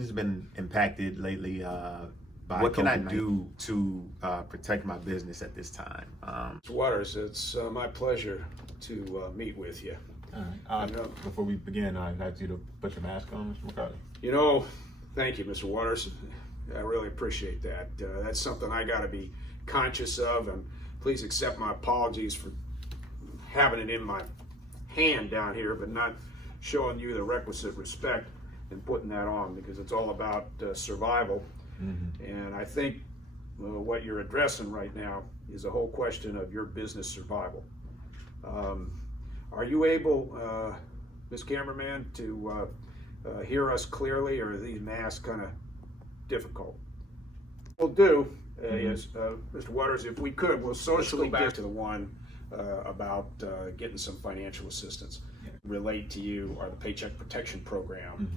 It's been impacted lately by What can I COVID-19. do to protect my business at this time? Mr. Waters, it's my pleasure to meet with you. All right. Before we begin, I'd like you to put your mask on, Mr. McCarthy. You know, thank you, Mr. Waters. I really appreciate that. That's something I got to be conscious of, and please accept my apologies for having it in my hand down here, but not showing you the requisite respect and putting that on, because it's all about survival. Mm-hmm. And I think what you're addressing right now is a whole question of your business survival. Are you able, Ms. Cameraman, to hear us clearly, or are these masks kind of difficult? We'll do is, Mr. Waters, if we could, we'll socially get to the one about getting some financial assistance. Yeah. Relate to you are the Paycheck Protection Program,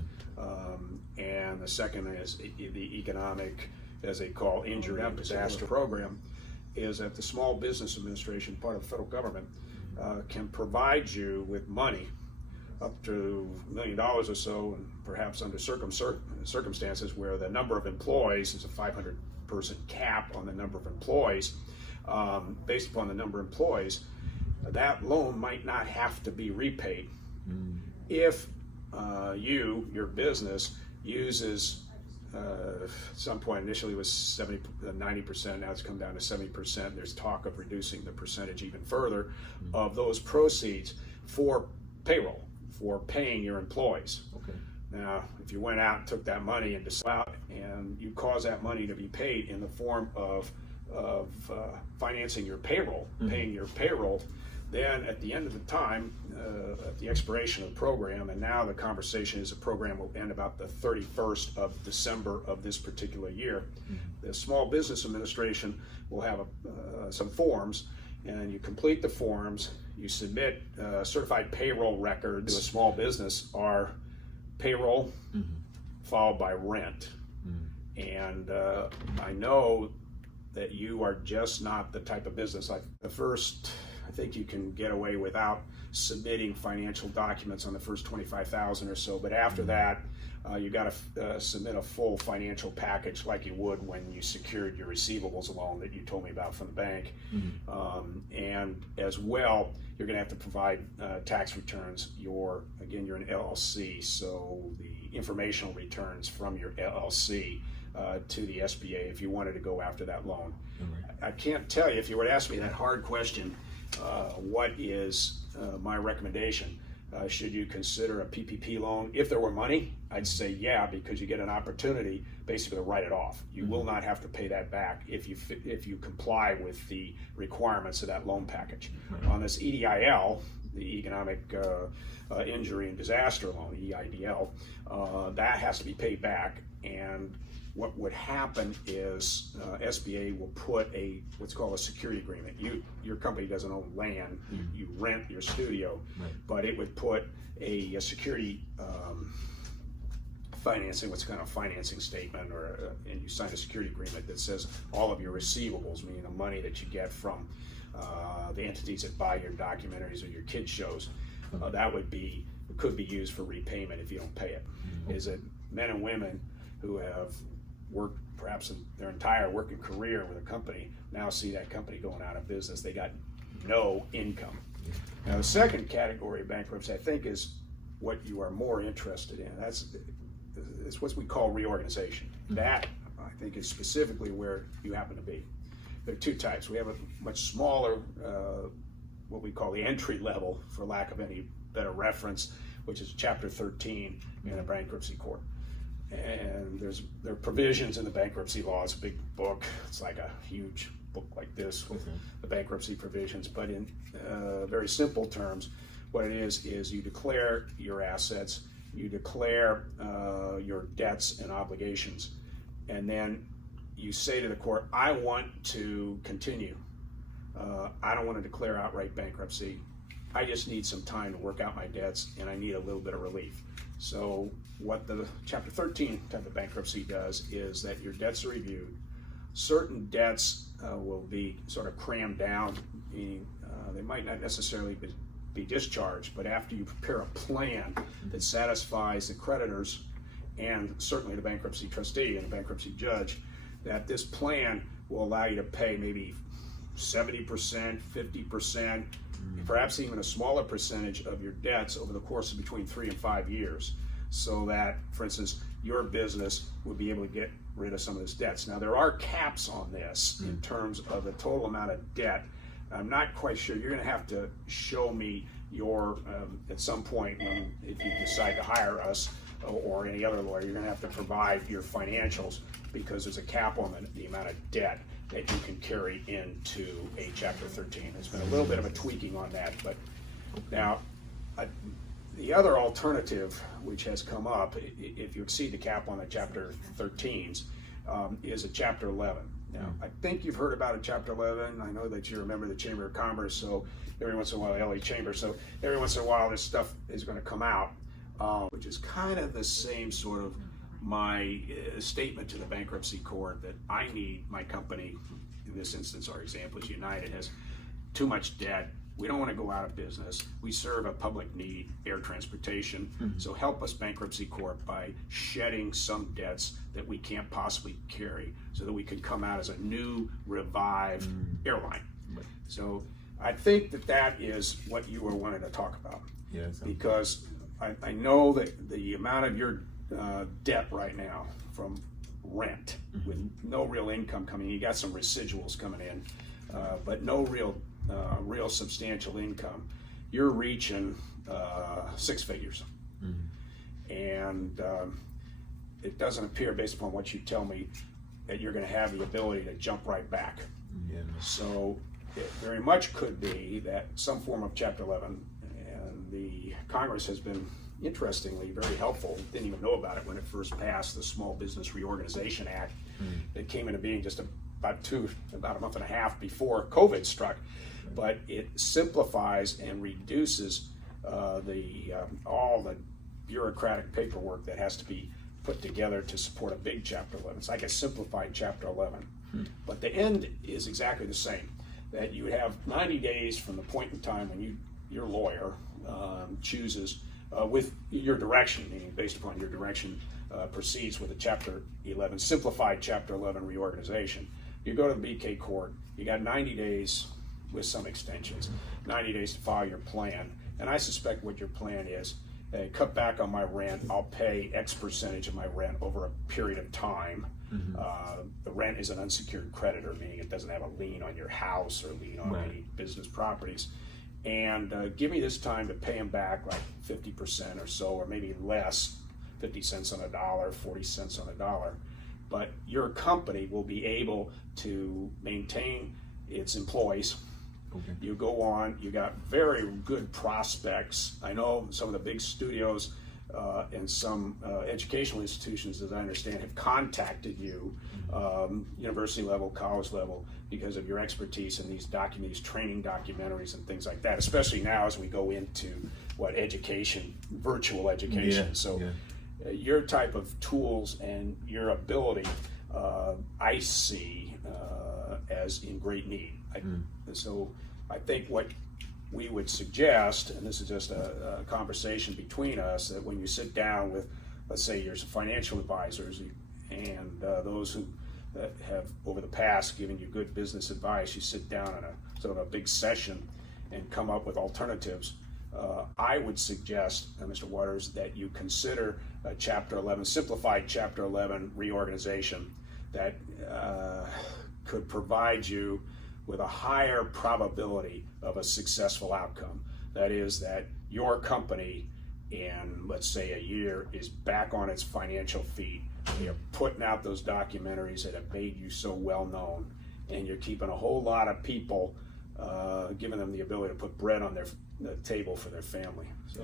and the second is the economic, as they call, injury and disaster program, is that the Small Business Administration, part of the federal government, can provide you with money up to $1 million or so, and perhaps under circumstances where the number of employees is a 500-person cap on the number of employees. Based upon the number of employees, that loan might not have to be repaid if your business uses, at some point initially it was 90%, now it's come down to 70%. There's talk of reducing the percentage even further of those proceeds for payroll, for paying your employees. Okay. Now, if you went out and took that money and decided, and you cause that money to be paid in the form of financing your payroll, paying your payroll, then at the end of the time, at the expiration of the program, and now the conversation is the program will end about the 31st of December of this particular year, the Small Business Administration will have some forms, and you complete the forms, you submit certified payroll records. To a small business are payroll followed by rent. And I know that you are just not the type of business like the first. I think you can get away without submitting financial documents on the first 25,000 or so, but after that you got to submit a full financial package like you would when you secured your receivables loan that you told me about from the bank. And as well, you're going to have to provide tax returns. You're an LLC, so the informational returns from your LLC to the SBA if you wanted to go after that loan. I can't tell you, if you were to ask me that hard question, what is my recommendation? Should you consider a PPP loan? If there were money, I'd say yeah, because you get an opportunity basically to write it off. You will not have to pay that back if you comply with the requirements of that loan package. On this EDIL, the Economic Injury and Disaster Loan, EIDL, that has to be paid back, and what would happen is SBA will put what's called a security agreement. Your company doesn't own land, you rent your studio, but it would put a security financing, what's kind of financing statement, and you sign a security agreement that says all of your receivables, meaning the money that you get from the entities that buy your documentaries or your kids shows, that could be used for repayment if you don't pay it. Is it men and women who have worked perhaps in their entire working career with a company now see that company going out of business? They got no income. Now the second category of bankruptcy, I think, is what you are more interested in. It's what we call reorganization. That, I think, is specifically where you happen to be. There are two types. We have a much smaller, what we call the entry level, for lack of any better reference, which is Chapter 13 in a bankruptcy court. And there are provisions in the bankruptcy law. It's a big book. It's like a huge book like this with the bankruptcy provisions. But in very simple terms, what it is you declare your assets, you declare your debts and obligations, and then you say to the court, I want to continue. I don't want to declare outright bankruptcy. I just need some time to work out my debts, and I need a little bit of relief. So what the Chapter 13 type of bankruptcy does is that your debts are reviewed. Certain debts will be sort of crammed down, meaning they might not necessarily be discharged, but after you prepare a plan that satisfies the creditors and certainly the bankruptcy trustee and the bankruptcy judge, that this plan will allow you to pay maybe 70%, 50%, perhaps even a smaller percentage of your debts over the course of between 3 and 5 years, so that, for instance, your business would be able to get rid of some of this debts. Now, there are caps on this in terms of the total amount of debt. I'm not quite sure. You're going to have to show me your, at some point, if you decide to hire us or any other lawyer, you're going to have to provide your financials, because there's a cap on the amount of debt that you can carry into a Chapter 13. There's been a little bit of a tweaking on that, but now, the other alternative which has come up, if you exceed the cap on the Chapter 13s, is a Chapter 11. Now, I think you've heard about a Chapter 11. I know that you remember the Chamber of Commerce, so every once in a while, the LA Chamber, so every once in a while this stuff is going to come out, which is kind of the same sort of my statement to the bankruptcy court that I need my company, in this instance our example is United, has too much debt. We don't want to go out of business. We serve a public need, air transportation. So help us, bankruptcy court, by shedding some debts that we can't possibly carry, so that we can come out as a new, revived airline. So I think that is what you were wanting to talk about. Yes. Because I know that the amount of your debt right now from rent, with no real income coming, you got some residuals coming in, but no real substantial income, you're reaching 6 figures. And it doesn't appear, based upon what you tell me, that you're going to have the ability to jump right back. So it very much could be that some form of Chapter 11, and the Congress has been, interestingly, very helpful. Didn't even know about it when it first passed the Small Business Reorganization Act that came into being just about a month and a half before COVID struck. But it simplifies and reduces all the bureaucratic paperwork that has to be put together to support a big Chapter 11. It's like a simplified Chapter 11. But the end is exactly the same, that you have 90 days from the point in time when your lawyer chooses, with your direction, meaning based upon your direction, proceeds with a Chapter 11, simplified Chapter 11 reorganization. You go to the BK court, you got 90 days with some extensions, 90 days to file your plan. And I suspect what your plan is, cut back on my rent, I'll pay X percentage of my rent over a period of time. The rent is an unsecured creditor, meaning it doesn't have a lien on your house or lien on any business properties. And give me this time to pay them back like 50% or so, or maybe less, 50 cents on a dollar, 40 cents on a dollar. But your company will be able to maintain its employees. You go on, you got very good prospects. I know some of the big studios and some educational institutions, as I understand, have contacted you, university level, college level, because of your expertise in these training documentaries and things like that, especially now as we go into education, virtual education. Your type of tools and your ability, I see as in great need. So I think what we would suggest, and this is just a conversation between us, that when you sit down with, let's say, your financial advisors and those who have over the past given you good business advice, you sit down in a sort of a big session and come up with alternatives. I would suggest, Mr. Waters, that you consider a Chapter 11, simplified Chapter 11 reorganization that could provide you with a higher probability of a successful outcome. That is, that your company in, let's say, a year is back on its financial feet. You're putting out those documentaries that have made you so well known, and you're keeping a whole lot of people, giving them the ability to put bread on the table for their family. So.